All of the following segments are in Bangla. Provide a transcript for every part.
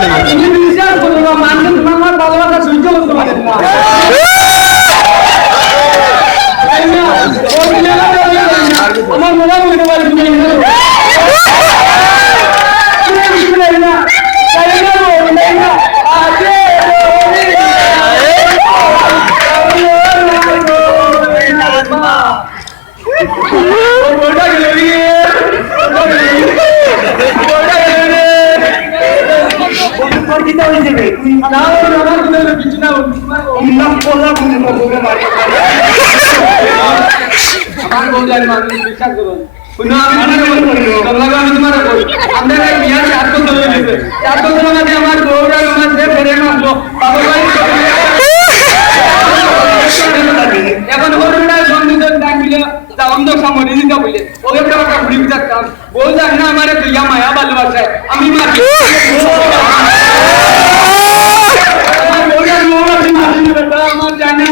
বিশ্বাস করো না, মানুষ তোমার ভালোবাসা সহ্য করতে পারে না। আমার মনে বলতে পারি তুমি বিশ্বাস করুন আমার গৌরা এখন সন্ধ্যে অন্ধ সামনে দিতে বললে ওকে একটা ঘুরি থাকতাম বউ জানি না আমার ইয়া মায়া ভালোবাসায় আমি আমার জানি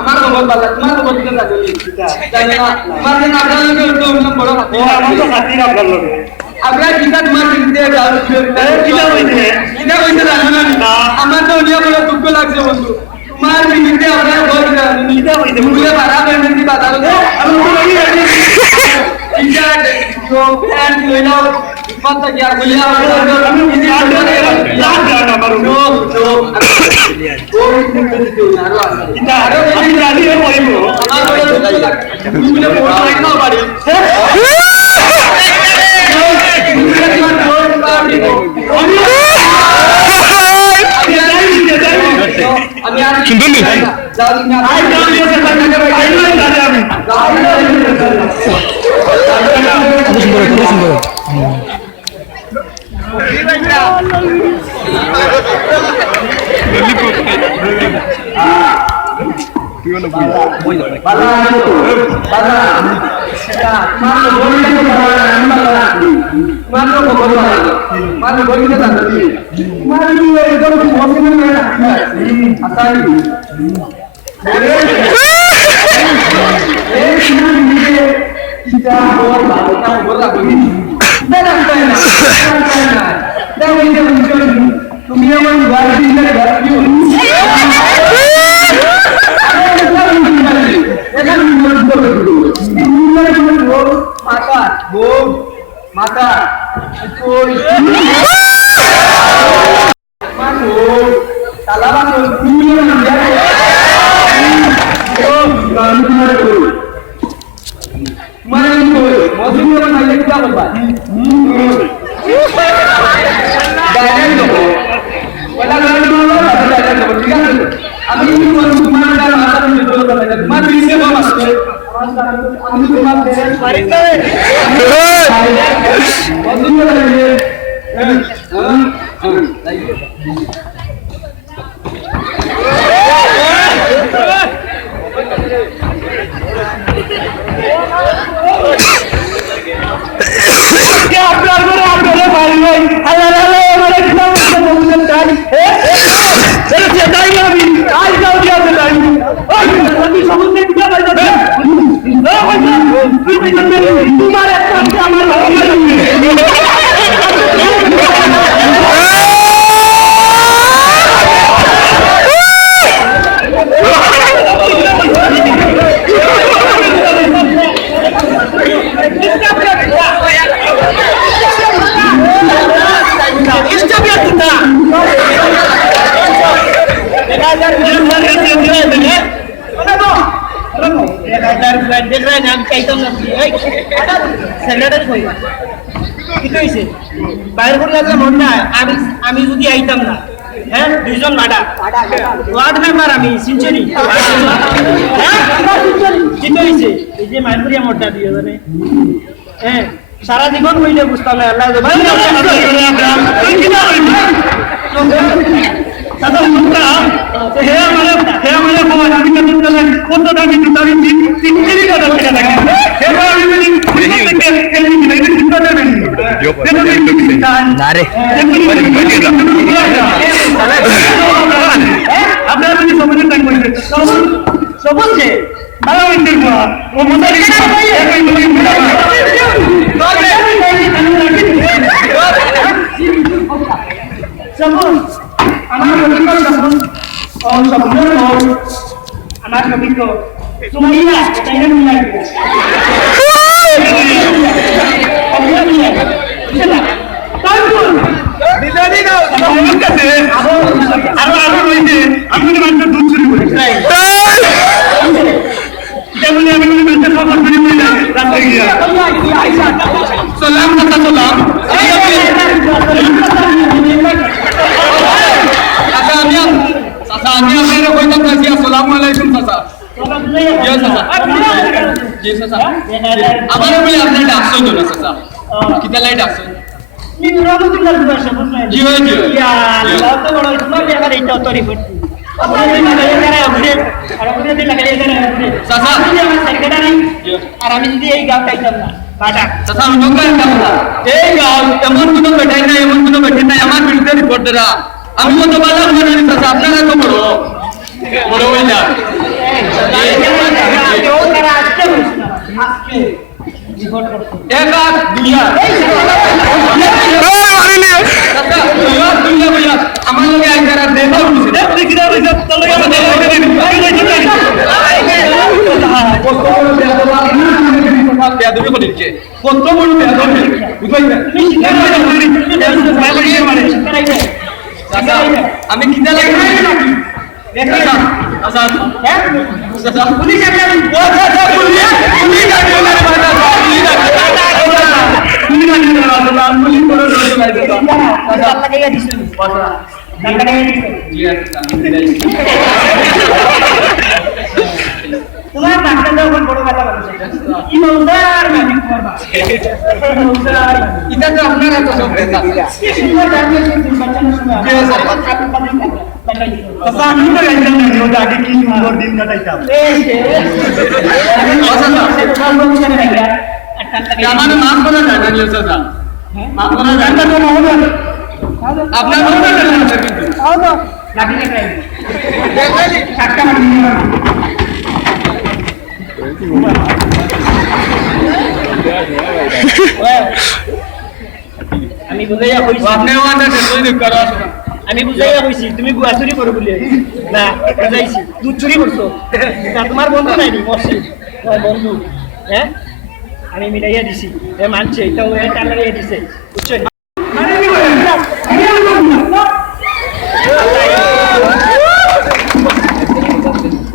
আমার খবর বালা তোমার খবর দিতে লাগবে জানি না আমার না আপনাদের তো বড় কথা আমার তো খাতির আপনার লোকে আপনারা কিটা তোমার দিতে যাও কিটা হইছে জানো না আমার তো নিয়ে বড় দুঃখ লাগছে বন্ধু তোমার দিতে আপনারা বল কিটা হইছে মুখে বাড়া বেন্দি বাতালো আমি বলি কিটা তো প্ল্যান লইলাও পাতা কি আর বলি আমি কিছু না মারো নো ওই দিতে আরো আছে কিটা আমি জানি এ কইব আমার বড় দুঃখ লাগছে তুমি বড় আইনা বাড়ি সুন্দর নেই তুমি আমার বাড়ি মাতা বোম মাতা আমি বাইরে করে লাগলে মন না আমি যদি আইতাম না হ্যাঁ দুইজন লাডা ওয়ার্ড মেম্বার আমি সিনচেরি ঠিক হয়েছে এই যে মাইপুরিয়া মোটটা দিয়ে জানে হ্যাঁ সারা জীবন হইলে বুঝতাম না আল্লাহ সবুজে ভালো ও সুমাইয়া তাই না মিলাই দিদানি দাও আমার কাছে আর রইছে আপনি মানুষের দুধ চুরি করে এটা বলে আমি মানুষের খবর চুরি করে রাস্তা গিয়া সালাম কথা সালাম চাচা আমি আপনারা কইতাম কাছি আসসালামু আলাইকুম চাচা ইয়া চাচা জি চাচা আমারে বলে আপনি ডাকছো তো না চাচা কিটা লাই ডাকছো নি রহমতুল্লাহ দিবাস বুঝলাই জি ভাই জি ইয়া আল্লাহ তো বড় তোমার ব্যাপার এইটা তরি করতে আপনি লাগাই করে আপনি আর আপনি যদি লাগাই করে আপনি চাচা আপনি আমার সেক্রেটারি আর আমি যদি এই গাঁও চাইতাম না বাটা চাচা আমি নঙ্গা কথা এই গাঁও এমন কোনো বেটাই নাই এমন কোনো বেটাই নাই আমার বিরুদ্ধে রিপোর্ট দেরা আমি তো বালা বলে না চাচা আপনারা তো বড় হই না কেউ তারা আজকে বলছিল আজকে রিপোর্ট করতে এক হাত দুইয়া চাচা দুইয়া ভাইয়া আমার লগে এক যারা দেখা হইছে আপনি কি না হইছে তোর লগে কথা বেয়াদবি করিছে কত বড় বেয়াদবি বুঝাইছেন চাচা আমি কিটা লাগি চাচা চাচা হ্যাঁ চাচা পুলিশ আসলে ও চাচা পুলিশ পুলিশ আসলে পুলিশ করে চাচা আপনাকে ইয়া দিছিল বাসা আপনাকে ইয়া দিছিল জি চাচা তোমার বাচ্চা তো এখন বড় কথা বলছে ইমানদার মালিক করবা ইমানদার এটা তো আপনারা তো সব চাচা কি সুন্দর জানিয়ে দিন বাচ্চাদের সময় জি স্যার চাচা আমি তো জানতাম না ওটা আগে কি সুন্দর দিন কাটাইতাম আমার মাফ করা যায় না নিয়ে চাচা মাফ করা যায় না আপনার মনে হয় না কিন্তু হ্যালো লাঠি দেখাই টাকা মারি আমি বুঝাইয়া কইছি আপনিও আনতে তৈরি করা আছে আমি বুঝাইয়া কইছি তুমি গুয়া চুরি করো বলে না বুঝাইছি দুধ চুরি করছো তা তোমার বন্ধু নাইনি মসজিদ তোমার বন্ধু হ্যাঁ আমি মিলাইয়া দিছি এ মানছে এটাও এ টান লাগাইয়া দিছে বুঝছো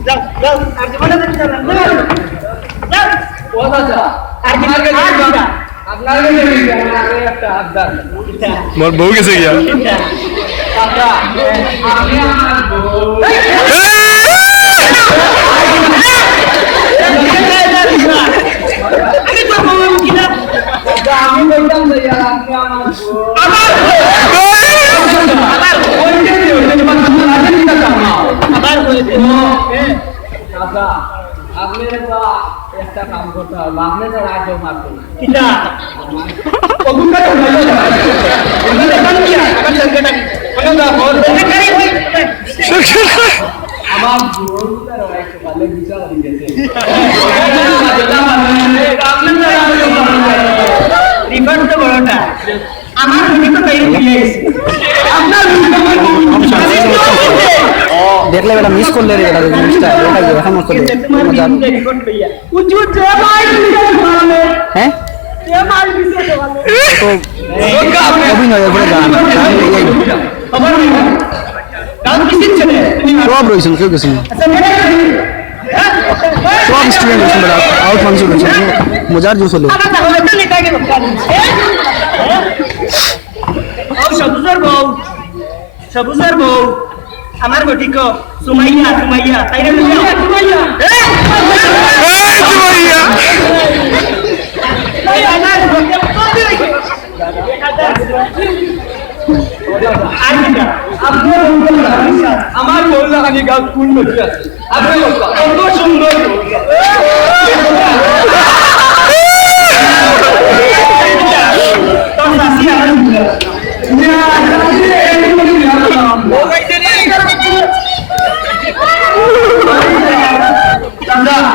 যাও যাও আর জীবনে যাও ও চাচা আপনার কাছে আপনার কাছে আমার একটা আবদার মোর বউ গেছে গিয়া চাচা আপনি আমার বউ আমি তো বললাম কি না আমি বলতাম যে আপনি আমার বউ আবার বলতে চাচা আপনি তো একটা কাম করতে হবে আপনি তো রাজ্য মারতেন কিটা আমার বউটা রাইছে ভালো বিচার দিয়েছে রিফান্ড তো বড়টা আমার মনে তো তাই দিয়েছে আপনার দেখলে বেটা মিস করলে রে বেটা জিনিসটা এটা কি এখন করলে তোমার বিরুদ্ধে রিপোর্ট লইয়া উঁচু যে মার দিছে মানে হ্যাঁ যে মার দিছে মানে তো অভিনয়ের উপরে গান খবর নেই কাল কিসের ছেলে সব রয়েছেন কেউ গেছেন আচ্ছা মেরে সব স্টুডেন্ট রয়েছেন বেটা আউট ফাংশন রয়েছেন মজার জোশ হলে আবার তাহলে তো নেতাকে বকা দিচ্ছে ও সবুজের বউ আমার গটিক সুমাইয়া সুমাইয়া তাই রে সুমাইয়া আমার বউ লাগানি গাছ কোন বসে আছে আপনি কত সুন্দর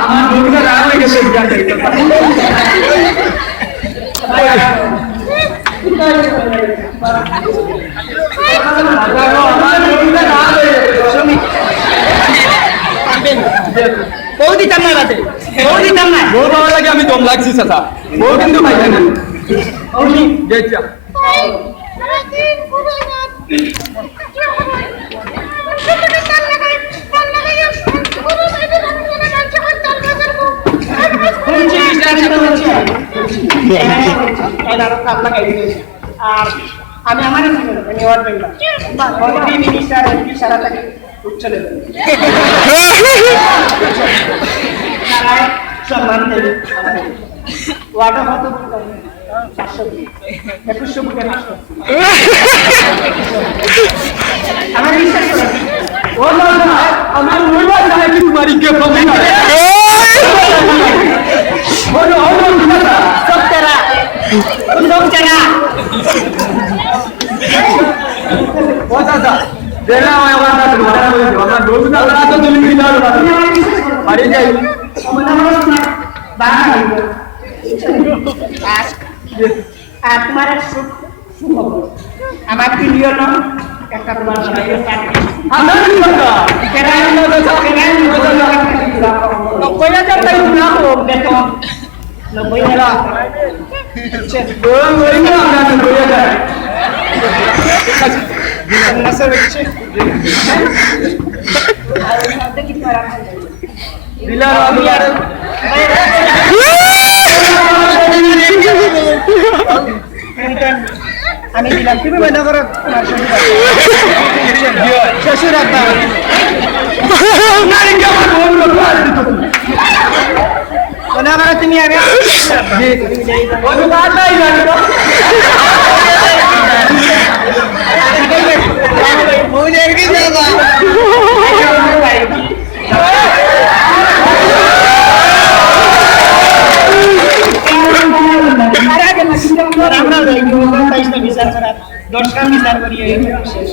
আমার বউটা রাগ হয়ে গেছে বৌদি লাগছি চাচা ও কিন্তু পাইছে না অবশ্যই গেছা শুনছি বিশ্বাস করছি এনারা কাপ লাগাই দিয়েছে আর আমি আমারই ছিলেন আমি ward member already minister MP সারা তাকে উচ্চলে সম্মান দেবে ওয়ার্ডে কত ভোট করবে 500 ভোটে 500 আমার বিশ্বাস করেন ও না না আমার রইবা চাই কি তোমার কে পাবো না ও না চাচা সব তেরা ও চাচা দেনা হয় আমার কাছে বড় হয়ে যাবে আমার দোষ না করা তো তুমি কি দাও বাড়ি যাই আর তোমার সুখ সুখবর আমার প্রিয় নয় একটা তোমার আমার কি কথা কেরাই নব্বই হাজার টাকা না হোক বেতন 90,000 ও ওই না আমরা তো হয়ে যায় দিলা আমি আর আমি দিলাম তুমি মনে করো শ্বশুর আব্বা মনে করো তুমি আগে আমরা বিচার করা 10 কাম বিচার করি শেষ